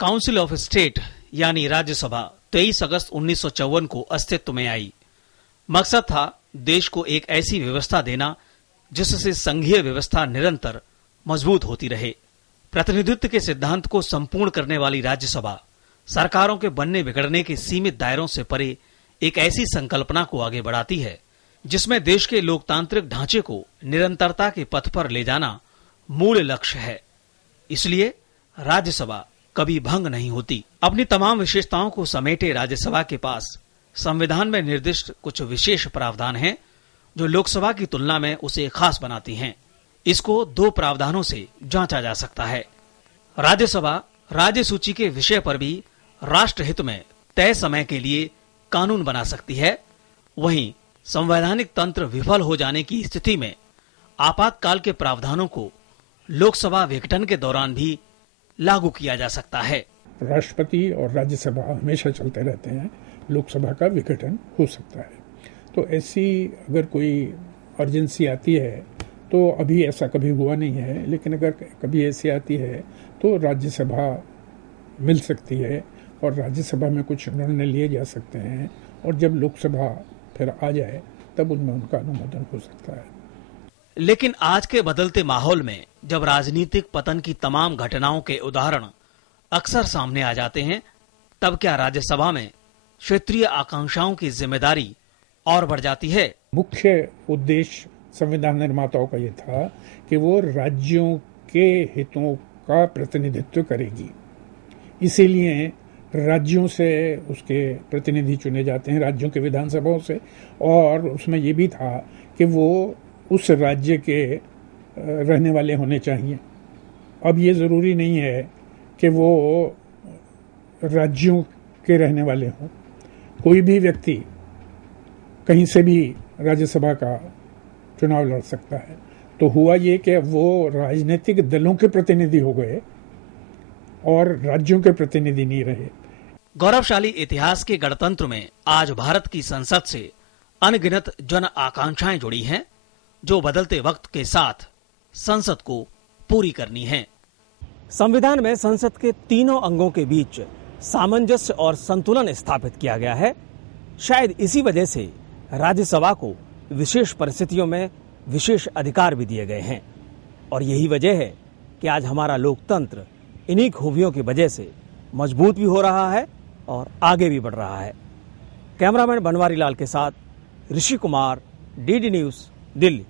Council of state यानी राज्यसभा 23 अगस्त 1954 को अस्तित्व में आई। मकसद था देश को एक ऐसी व्यवस्था देना जिससे संघीय व्यवस्था निरंतर मजबूत होती रहे। प्रतिनिधित्व के सिद्धांत को संपूर्ण करने वाली राज्यसभा सरकारों के बनने बिगड़ने के सीमित दायरों से परे एक ऐसी संकल्पना को आगे बढ़ाती है जिसमें देश के लोकतांत्रिक ढांचे को निरंतरता के पथ पर ले जाना मूल लक्ष्य है। इसलिए राज्यसभा कभी भंग नहीं होती। अपनी तमाम विशेषताओं को समेटे राज्यसभा के पास संविधान में निर्दिष्ट कुछ विशेष प्रावधान हैं जो लोकसभा की तुलना में उसे खास बनाती हैं। इसको दो प्रावधानों से जांचा जा सकता है। राज्यसभा राज्य सूची के विषय पर भी राष्ट्रहित में तय समय के लिए कानून बना सकती है। वहीं संवैधानिक तंत्र विफल हो जाने की स्थिति में आपातकाल के प्रावधानों को लोकसभा विघटन के दौरान भी लागू किया जा सकता है। राष्ट्रपति और राज्यसभा हमेशा चलते रहते हैं, लोकसभा का विघटन हो सकता है। तो ऐसी अगर कोई अर्जेंसी आती है तो अभी ऐसा कभी हुआ नहीं है, लेकिन अगर कभी ऐसी आती है तो राज्यसभा मिल सकती है और राज्यसभा में कुछ निर्णय लिए जा सकते हैं और जब लोकसभा फिर आ जाए तब उनमें उनका अनुमोदन हो सकता है। लेकिन आज के बदलते माहौल में जब राजनीतिक पतन की तमाम घटनाओं के उदाहरण अक्सर सामने आ जाते हैं, तब क्या राज्यसभा में क्षेत्रीय आकांक्षाओं की जिम्मेदारी और बढ़ जाती है? मुख्य उद्देश्य संविधान निर्माताओं का यह था कि वो राज्यों के हितों का प्रतिनिधित्व करेगी। इसीलिए राज्यों से उसके प्रतिनिधि चुने जाते हैं, राज्यों के विधानसभाओं से, और उसमें यह भी था कि वो उस राज्य के रहने वाले होने चाहिए। अब ये ज़रूरी नहीं है कि वो राज्यों के रहने वाले हों। कोई भी व्यक्ति कहीं से भी राज्यसभा का चुनाव लड़ सकता है। तो हुआ ये कि वो राजनीतिक दलों के प्रतिनिधि हो गए और राज्यों के प्रतिनिधि नहीं रहे। गौरवशाली इतिहास के गणतंत्र में आज भारत की संसद से अनगिनत जन आकांक्षाएं जुड़ी हैं जो बदलते वक्त के साथ संसद को पूरी करनी है। संविधान में संसद के तीनों अंगों के बीच सामंजस्य और संतुलन स्थापित किया गया है। शायद इसी वजह से राज्यसभा को विशेष परिस्थितियों में विशेष अधिकार भी दिए गए हैं और यही वजह है कि आज हमारा लोकतंत्र इन्हीं खूबियों की वजह से मजबूत भी हो रहा है और आगे भी बढ़ रहा है। कैमरामैन बनवारी लाल के साथ ऋषि कुमार, डीडी न्यूज़, दिल्ली।